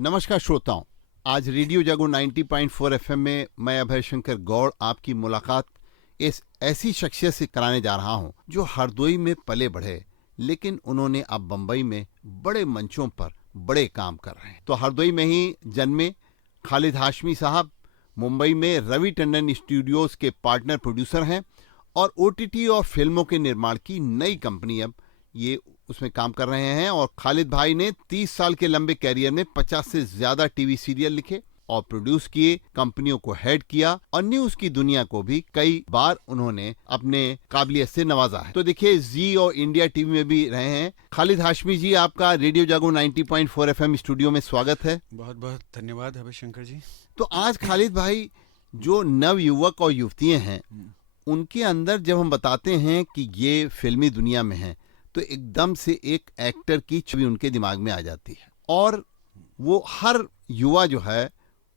नमस्कार श्रोताओं, आज रेडियो जागो 90.4 एफएम में मैं अभय शंकर गौड़ आपकी मुलाकात इस ऐसी शख्सियत से कराने जा रहा हूं जो हरदोई में पले बढ़े, लेकिन उन्होंने अब बंबई में बड़े मंचों पर बड़े काम कर रहे हैं। तो हरदोई में ही जन्मे खालिद हाशमी साहब मुंबई में रवि टंडन स्टूडियोज के पार्टनर प्रोड्यूसर हैं और ओटीटी और फिल्मों के निर्माण की नई कंपनी अब ये उसमें काम कर रहे हैं। और खालिद भाई ने 30 साल के लंबे कैरियर में 50 से ज्यादा टीवी सीरियल लिखे और प्रोड्यूस किए, कंपनियों को हेड किया और न्यूज की दुनिया को भी कई बार उन्होंने अपने काबिलियत से नवाजा है। तो देखिए, जी और इंडिया टीवी में भी रहे हैं। खालिद हाशमी जी, आपका रेडियो जागो 90.4 एफएम स्टूडियो में स्वागत है। बहुत बहुत धन्यवाद अभय शंकर जी। तो आज खालिद भाई, जो नव युवक और युवतियां हैं, उनके अंदर जब हम बताते हैं कि ये फिल्मी दुनिया में है, तो एकदम से एक एक्टर की छवि उनके दिमाग में आ जाती है और वो हर युवा जो है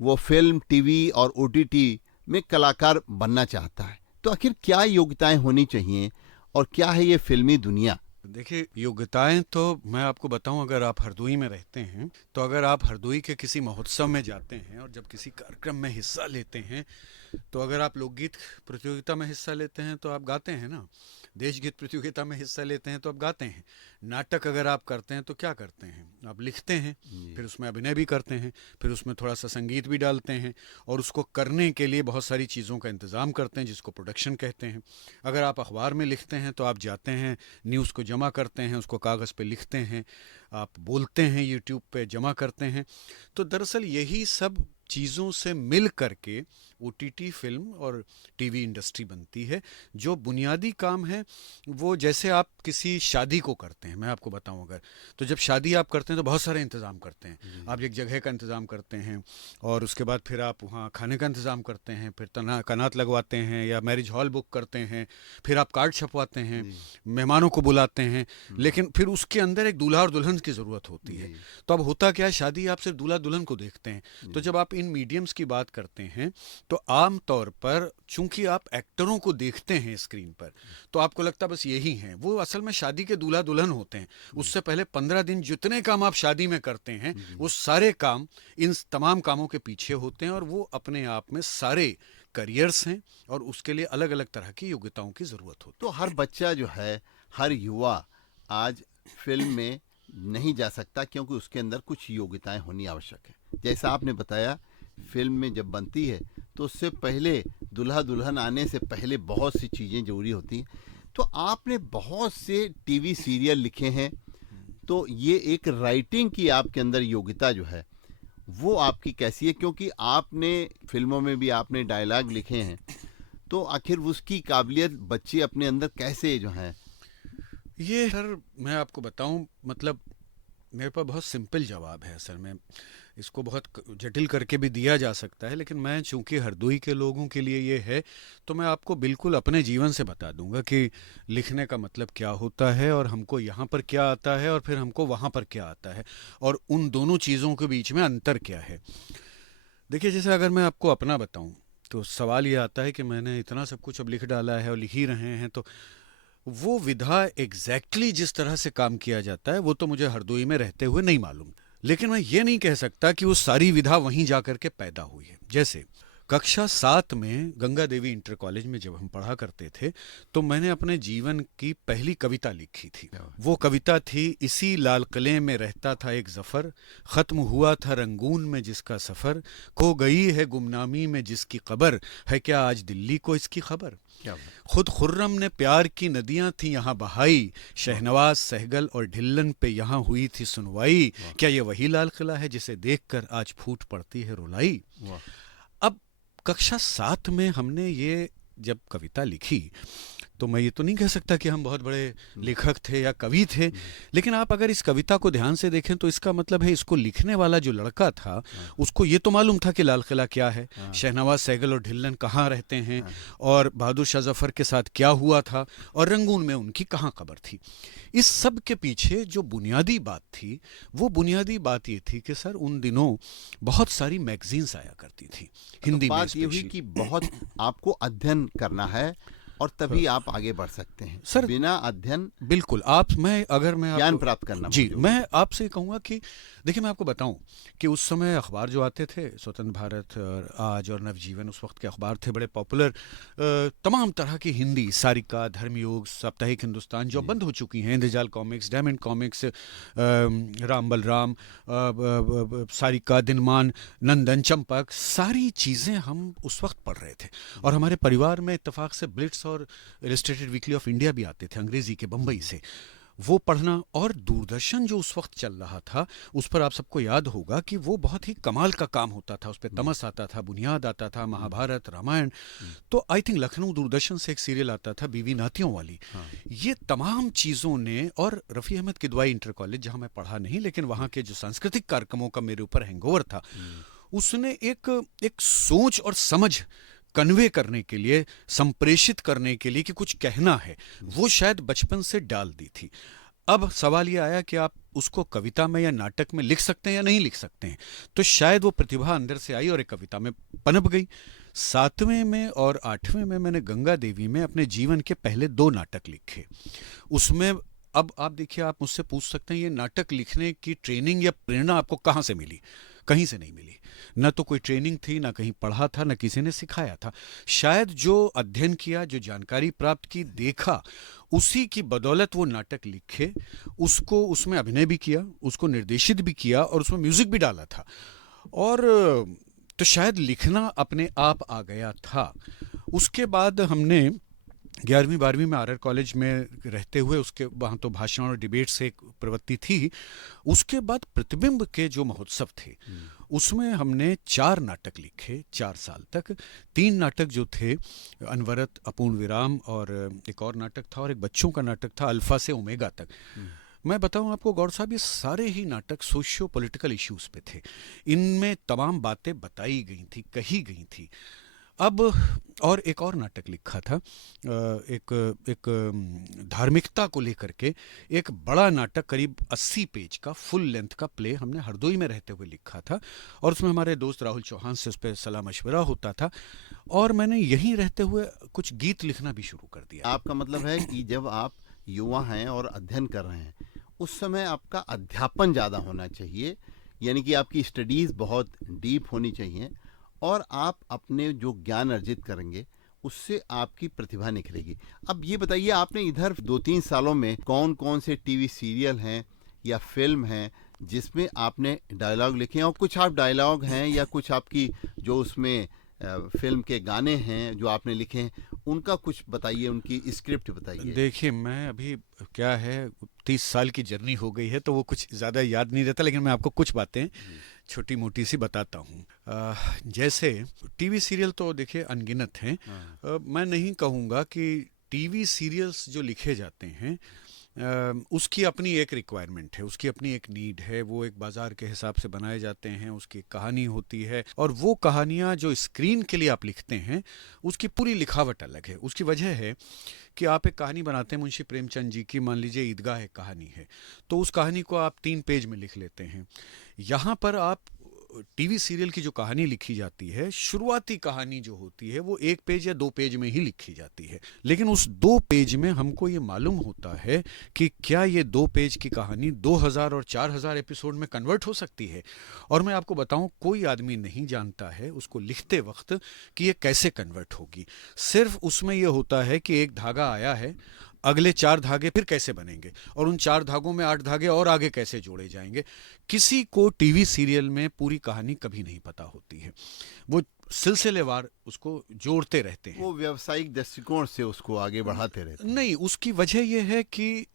वो फिल्म, टीवी और ओटीटी में कलाकार बनना चाहता है। तो आखिर क्या योग्यताएं होनी चाहिए और क्या है ये फिल्मी दुनिया? देखिए, योग्यताएं तो मैं आपको बताऊं, अगर आप हरदोई में रहते हैं तो अगर आप हरदोई के किसी महोत्सव में जाते हैं और जब किसी कार्यक्रम में हिस्सा लेते हैं तो अगर आप लोकगीत प्रतियोगिता में हिस्सा लेते हैं तो आप गाते हैं ना, देशगीत प्रतियोगिता में हिस्सा लेते हैं तो आप गाते हैं, नाटक अगर आप करते हैं तो क्या करते हैं, आप लिखते हैं, फिर उसमें अभिनय भी करते हैं, फिर उसमें थोड़ा सा संगीत भी डालते हैं और उसको करने के लिए बहुत सारी चीज़ों का इंतज़ाम करते हैं जिसको प्रोडक्शन कहते हैं। अगर आप अखबार में लिखते हैं तो आप जाते हैं, न्यूज़ को जमा करते हैं, उसको कागज़ पे लिखते हैं, आप बोलते हैं, यूट्यूब पे जमा करते हैं। तो दरअसल यही सब चीज़ों से मिल करके ओटीटी फिल्म और टीवी इंडस्ट्री बनती है। जो बुनियादी काम है वो जैसे आप किसी शादी को करते हैं, मैं आपको बताऊं, अगर तो जब शादी आप करते हैं तो बहुत सारे इंतज़ाम करते हैं। आप एक जगह का इंतज़ाम करते हैं और उसके बाद फिर आप वहाँ खाने का इंतज़ाम करते हैं, फिर कनात लगवाते हैं या मैरिज हॉल बुक करते हैं, फिर आप कार्ड छपवाते हैं, मेहमानों को बुलाते हैं, लेकिन फिर उसके अंदर एक दूल्हा और दुल्हन की ज़रूरत होती है। तो अब होता क्या है, शादी आप सिर्फ दूल्हा दुल्हन को देखते हैं। तो जब आप इन मीडियम्स की बात करते हैं तो आम तौर पर चूंकि आप एक्टरों को देखते हैं स्क्रीन पर तो आपको लगता बस यही हैं, वो असल में शादी के दूल्हा दुल्हन होते हैं। उससे पहले 15 दिन जितने काम आप शादी में करते हैं वो सारे काम इन तमाम कामों के पीछे होते हैं और वो अपने आप में सारे करियर्स हैं और उसके लिए अलग अलग तरह की योग्यताओं की जरूरत होती है। तो हर बच्चा जो है, हर युवा आज फिल्म में नहीं जा सकता क्योंकि उसके अंदर कुछ योग्यताएं होनी आवश्यक है। जैसा आपने बताया, फिल्म में जब बनती है तो उससे पहले दुल्हा दुल्हन आने से पहले बहुत सी चीज़ें जरूरी होती हैं। तो आपने बहुत से टीवी सीरियल लिखे हैं, तो ये एक राइटिंग की आपके अंदर योग्यता जो है वो आपकी कैसी है? क्योंकि आपने फिल्मों में भी आपने डायलॉग लिखे हैं, तो आखिर उसकी काबिलियत बच्चे अपने अंदर कैसे जो है? ये सर मैं आपको बताऊं, मतलब मेरे पास बहुत सिंपल जवाब है। असल में इसको बहुत जटिल करके भी दिया जा सकता है, लेकिन मैं चूंकि हरदोई के लोगों के लिए ये है तो मैं आपको बिल्कुल अपने जीवन से बता दूंगा कि लिखने का मतलब क्या होता है और हमको यहाँ पर क्या आता है और फिर हमको वहाँ पर क्या आता है और उन दोनों चीज़ों के बीच में अंतर क्या है। देखिए, जैसे अगर मैं आपको अपना बताऊं तो सवाल ये आता है कि मैंने इतना सब कुछ अब लिख डाला है और लिख ही रहे हैं, तो वो विधा एग्जैक्टली जिस तरह से काम किया जाता है वो तो मुझे हरदोई में रहते हुए नहीं मालूम, लेकिन मैं ये नहीं कह सकता कि वो सारी विधा वहीं जाकर के पैदा हुई है। जैसे कक्षा 7 में गंगा देवी इंटर कॉलेज में जब हम पढ़ा करते थे तो मैंने अपने जीवन की पहली कविता लिखी थी। वो कविता थी, इसी लाल किले में रहता था एक जफर, खत्म हुआ था रंगून में जिसका सफर, खो गई है गुमनामी में जिसकी खबर, है क्या आज दिल्ली को इसकी खबर। खुद खुर्रम ने प्यार की नदियां थी यहाँ बहाई, शहनवाज सहगल और ढिल्लन पे यहाँ हुई थी सुनवाई, क्या ये वही लाल किला है जिसे देखकर आज फूट पड़ती है रुलाई। अब कक्षा 7 में हमने ये जब कविता लिखी तो मैं ये तो नहीं कह सकता कि हम बहुत बड़े लेखक थे या कवि थे, लेकिन आप अगर इस कविता को ध्यान से देखें तो इसका मतलब है इसको लिखने वाला जो लड़का था उसको ये तो मालूम था कि लाल किला क्या है, शहनवाज सहगल और ढिल्लन कहाँ रहते हैं और बहादुर शाह जफर के साथ क्या हुआ था और रंगून में उनकी कहाँ कब्र थी। इस सब के पीछे जो बुनियादी बात थी वो बुनियादी बात ये थी कि सर उन दिनों बहुत सारी मैगजीन्स आया करती थी हिंदी में। बात ये हुई कि बहुत आपको अध्ययन करना है और तभी आप आगे बढ़ सकते हैं। सर, बिना अध्ययन बिल्कुल मैं ज्ञान आपको प्राप्त करना जी, मुश्किल मैं आपसे कहूँगा कि देखिए, मैं आपको बताऊं कि उस समय अखबार जो आते थे, स्वतंत्र भारत और आज और नवजीवन, उस वक्त के अखबार थे बड़े पॉपुलर। तमाम तरह की हिंदी, सारिका, धर्मयुग, साप्ताहिक हिंदुस्तान, जो जी। बंद हो चुकी हैं, Indrajal comics, diamond comics, Ram Balram, Sarika, Dinman, Nandan, Champak, सारी चीज़ें हम उस वक्त पढ़ रहे थे। और हमारे परिवार में इत्तेफाक से ब्लिट्स और इलस्ट्रेटेड वीकली ऑफ इंडिया भी आते थे अंग्रेजी के, बम्बई से। वो पढ़ना, और दूरदर्शन जो उस वक्त चल रहा था, उस पर आप सबको याद होगा कि वो बहुत ही कमाल का काम होता था। उस पर तमस आता था, बुनियाद आता था, महाभारत, रामायण। तो आई थिंक लखनऊ दूरदर्शन से एक सीरियल आता था, बीवी नातियों वाली। हाँ। ये तमाम चीज़ों ने, और रफ़ी अहमद किदवाई इंटर कॉलेज, जहाँ मैं पढ़ा नहीं, लेकिन वहाँ के जो सांस्कृतिक कार्यक्रमों का मेरे ऊपर हैंगओवर था, उसने एक एक सोच और समझ कन्वे करने के लिए, संप्रेषित करने के लिए कि कुछ कहना है, वो शायद बचपन से डाल दी थी। अब सवाल ये आया कि आप उसको कविता में या नाटक में लिख सकते हैं या नहीं लिख सकते हैं। तो शायद वो प्रतिभा अंदर से आई और एक कविता में पनप गई। 7वें में और 8वें में मैंने गंगा देवी में अपने जीवन के पहले 2 नाटक लिखे। उसमें अब आप देखिए, आप मुझसे पूछ सकते हैं ये नाटक लिखने की ट्रेनिंग या प्रेरणा आपको कहाँ से मिली? कहीं से नहीं मिली। न तो कोई ट्रेनिंग थी, ना कहीं पढ़ा था, ना किसी ने सिखाया था। शायद जो अध्ययन किया, जो जानकारी प्राप्त की, देखा, उसी की बदौलत वो नाटक लिखे, उसको, उसमें अभिनय भी किया, उसको निर्देशित भी किया और उसमें म्यूजिक भी डाला था। और तो शायद लिखना अपने आप आ गया था। उसके बाद हमने 11वीं 12वीं में आर कॉलेज में रहते हुए, उसके वहाँ तो भाषण और डिबेट से एक प्रवृत्ति थी। उसके बाद प्रतिबिंब के जो महोत्सव थे, उसमें हमने 4 नाटक लिखे 4 साल तक। 3 नाटक जो थे, अनवरत, अपूर्ण विराम, और एक और नाटक था, और एक बच्चों का नाटक था, अल्फा से ओमेगा तक। मैं बताऊं आपको गौर साहब, ये सारे ही नाटक सोशियो पॉलिटिकल इश्यूज पे थे। इनमें तमाम बातें बताई गई थी, कही गई थी। अब और एक और नाटक लिखा था, एक धार्मिकता को लेकर के एक बड़ा नाटक, करीब 80 पेज का फुल लेंथ का प्ले हमने हरदोई में रहते हुए लिखा था। और उसमें हमारे दोस्त राहुल चौहान से उस पर सलाह मशवरा होता था। और मैंने यहीं रहते हुए कुछ गीत लिखना भी शुरू कर दिया। आपका मतलब है कि जब आप युवा हैं और अध्ययन कर रहे हैं, उस समय आपका अध्यापन ज़्यादा होना चाहिए, यानी कि आपकी स्टडीज़ बहुत डीप होनी चाहिए, और आप अपने जो ज्ञान अर्जित करेंगे उससे आपकी प्रतिभा निखरेगी। अब ये बताइए, आपने इधर 2-3 सालों में कौन कौन से टीवी सीरियल हैं या फिल्म हैं जिसमें आपने डायलॉग लिखे हैं, और कुछ आप डायलॉग हैं या कुछ आपकी जो उसमें फिल्म के गाने हैं जो आपने लिखे हैं, उनका कुछ बताइए, उनकी स्क्रिप्ट बताइए। देखिए, मैं अभी, क्या है, 30 साल की जर्नी हो गई है, तो वो कुछ ज़्यादा याद नहीं रहता, लेकिन मैं आपको कुछ बातें छोटी मोटी सी बताता हूँ। जैसे टीवी सीरियल तो देखिए अनगिनत हैं। मैं नहीं कहूँगा कि टीवी सीरियल्स जो लिखे जाते हैं, उसकी अपनी एक रिक्वायरमेंट है, उसकी अपनी एक नीड है। वो एक बाज़ार के हिसाब से बनाए जाते हैं, उसकी कहानी होती है, और वो कहानियाँ जो स्क्रीन के लिए आप लिखते हैं, उसकी पूरी लिखावट अलग है। उसकी वजह है कि आप एक कहानी बनाते हैं, मुंशी प्रेमचंद जी की, मान लीजिए ईदगाह एक कहानी है, तो उस कहानी को आप 3 पेज में लिख लेते हैं। यहाँ पर आप टीवी सीरियल की जो कहानी लिखी जाती है, शुरुआती कहानी जो होती है, वो 1 पेज या 2 पेज में ही लिखी जाती है। लेकिन उस 2 पेज में हमको ये मालूम होता है कि क्या ये 2 पेज की कहानी 2000 और 4000 एपिसोड में कन्वर्ट हो सकती है। और मैं आपको बताऊं, कोई आदमी नहीं जानता है उसको लिखते वक्त कि ये कैसे कन्वर्ट होगी। सिर्फ उसमें ये होता है कि एक धागा आया है, अगले 4 धागे फिर कैसे बनेंगे, और उन 4 धागों में 8 धागे और आगे कैसे जोड़े जाएंगे। किसी को टीवी सीरियल में पूरी कहानी कभी नहीं पता होती है, वो सिलसिलेवार उसको जोड़ते रहते हैं। वो व्यावसायिक दृष्टिकोण से उसको आगे बढ़ाते रहते हैं। नहीं, उसकी वजह यह है कि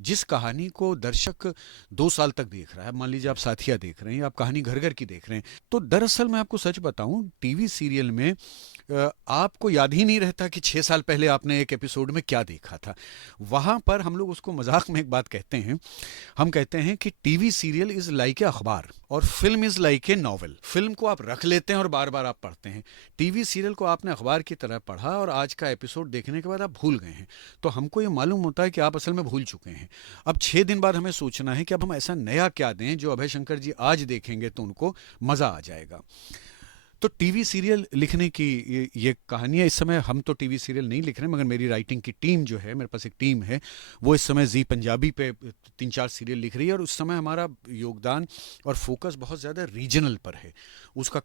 जिस कहानी को दर्शक 2 साल तक देख रहा है, मान लीजिए आप साथिया देख रहे हैं, आप कहानी घर घर की देख रहे हैं, तो दरअसल मैं आपको सच बताऊं, टीवी सीरियल में आपको याद ही नहीं रहता कि 6 साल पहले आपने एक एपिसोड में क्या देखा था। वहां पर हम लोग उसको मजाक में एक बात कहते हैं, हम कहते हैं कि TV serial is like a अखबार और film is like a novel. Film को आप रख लेते हैं और बार बार आप पढ़ते हैं, टीवी सीरियल को आपने अखबार की तरह पढ़ा और आज का एपिसोड देखने के बाद आप भूल गए हैं। तो हमको ये मालूम होता है कि आप असल में भूल चुके हैं। अब 6 दिन बाद हमें सोचना है कि अब हम ऐसा नया क्या दें जो अभय शंकर जी आज देखेंगे तो उनको मजा आ जाएगा। तो टीवी सीरियल लिखने की ये कहानी है। इस समय हम तो टीवी सीरियल नहीं लिख रहे, मगर मेरी राइटिंग की टीम जो है, मेरे पास एक टीम है, वो इस समय जी पंजाबी पे 3-4 सीरियल लिख रही है। और उस समय हमारा योगदान और फोकस बहुत ज़्यादा रीजनल पर है। उसका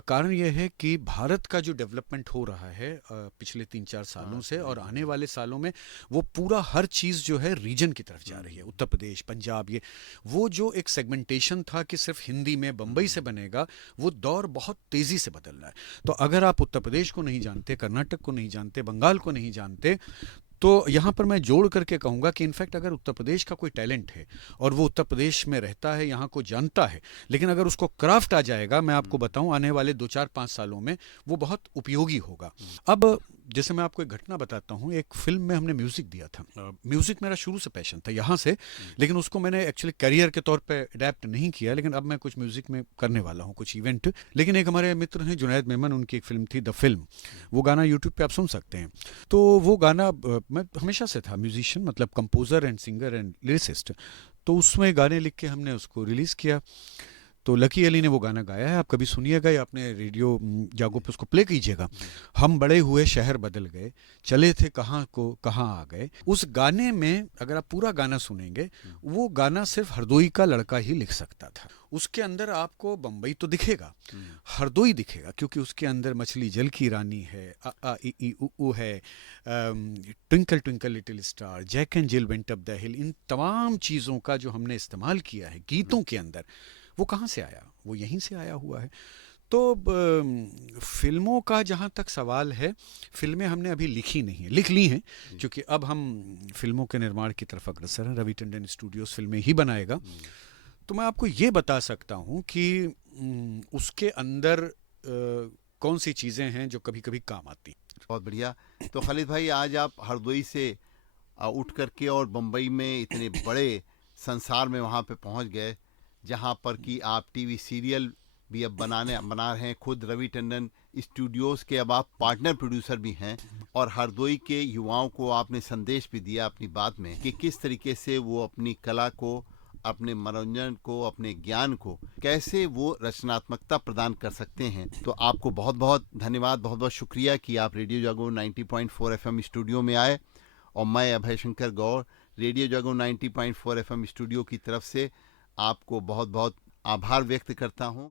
कारण यह है कि भारत का जो डेवलपमेंट हो रहा है पिछले 3-4 सालों से और आने वाले सालों में, वो पूरा हर चीज़ जो है रीजन की तरफ जा रही है। उत्तर प्रदेश, पंजाब, ये वो जो एक सेगमेंटेशन था कि सिर्फ हिंदी में बम्बई से बनेगा, वो दौर बहुत तेज़ी से बदल रहा है। तो अगर आप उत्तर प्रदेश को नहीं जानते, कर्नाटक को नहीं जानते, बंगाल को नहीं जानते, तो यहाँ पर मैं जोड़ करके कहूँगा कि इनफैक्ट अगर उत्तर प्रदेश का कोई टैलेंट है और वो उत्तर प्रदेश में रहता है, यहाँ को जानता है, लेकिन अगर उसको क्राफ्ट आ जाएगा, मैं आपको बताऊँ आने वाले 2-4-5 सालों में वो बहुत उपयोगी होगा। अब जैसे मैं आपको एक घटना बताता हूँ। एक फिल्म में हमने म्यूज़िक दिया था। म्यूज़िक मेरा शुरू से पैशन था यहाँ से, लेकिन उसको मैंने एक्चुअली करियर के तौर पे अडेप्ट नहीं किया। लेकिन अब मैं कुछ म्यूज़िक में करने वाला हूँ, कुछ इवेंट। लेकिन एक हमारे मित्र हैं जुनैद मेमन, उनकी एक फिल्म थी द फिल्म, वो गाना यूट्यूब पे आप सुन सकते हैं। तो वो गाना, मैं हमेशा से था म्यूजिशियन, मतलब composer and singer and lyricist, तो उसमें गाने लिख के हमने उसको रिलीज़ किया। तो लकी अली ने वो गाना गाया है, आप कभी सुनिएगा या अपने रेडियो जागो पे उसको प्ले कीजिएगा। हम बड़े हुए शहर बदल गए, चले थे कहाँ को कहाँ आ गए। उस गाने में अगर आप पूरा गाना सुनेंगे, वो गाना सिर्फ हरदोई का लड़का ही लिख सकता था। उसके अंदर आपको बम्बई तो दिखेगा, हरदोई दिखेगा, क्योंकि उसके अंदर मछली जल की रानी है, अ आ इ ई उ ऊ है, twinkle twinkle little star, Jack and Jill went up the hill, इन तमाम चीज़ों का जो हमने इस्तेमाल किया है गीतों के अंदर, वो कहाँ से आया? वो यहीं से आया हुआ है। तो फिल्मों का जहाँ तक सवाल है, फिल्में हमने अभी लिखी नहीं है, लिख ली हैं, क्योंकि अब हम फिल्मों के निर्माण की तरफ अग्रसर हैं। रवि टंडन स्टूडियोज फिल्में ही बनाएगा। तो मैं आपको ये बता सकता हूँ कि उसके अंदर कौन सी चीज़ें हैं जो कभी कभी काम आती। बहुत बढ़िया। तो खालिद भाई, आज आप हरदोई से उठ करके और बम्बई में इतने बड़े संसार में वहाँ पे पहुँच गए, जहाँ पर कि आप टीवी सीरियल भी अब बना रहे हैं। खुद रवि टंडन स्टूडियोज़ के अब आप पार्टनर प्रोड्यूसर भी हैं, और हरदोई के युवाओं को आपने संदेश भी दिया अपनी बात में कि किस तरीके से वो अपनी कला को, अपने मनोरंजन को, अपने ज्ञान को कैसे वो रचनात्मकता प्रदान कर सकते हैं। तो आपको बहुत बहुत धन्यवाद, बहुत बहुत शुक्रिया कि आप रेडियो जागो 90.4 एफएम स्टूडियो में आए। और मैं अभय शंकर गौड़, रेडियो जागो 90.4 एफएम स्टूडियो की तरफ से आपको बहुत बहुत आभार व्यक्त करता हूँ।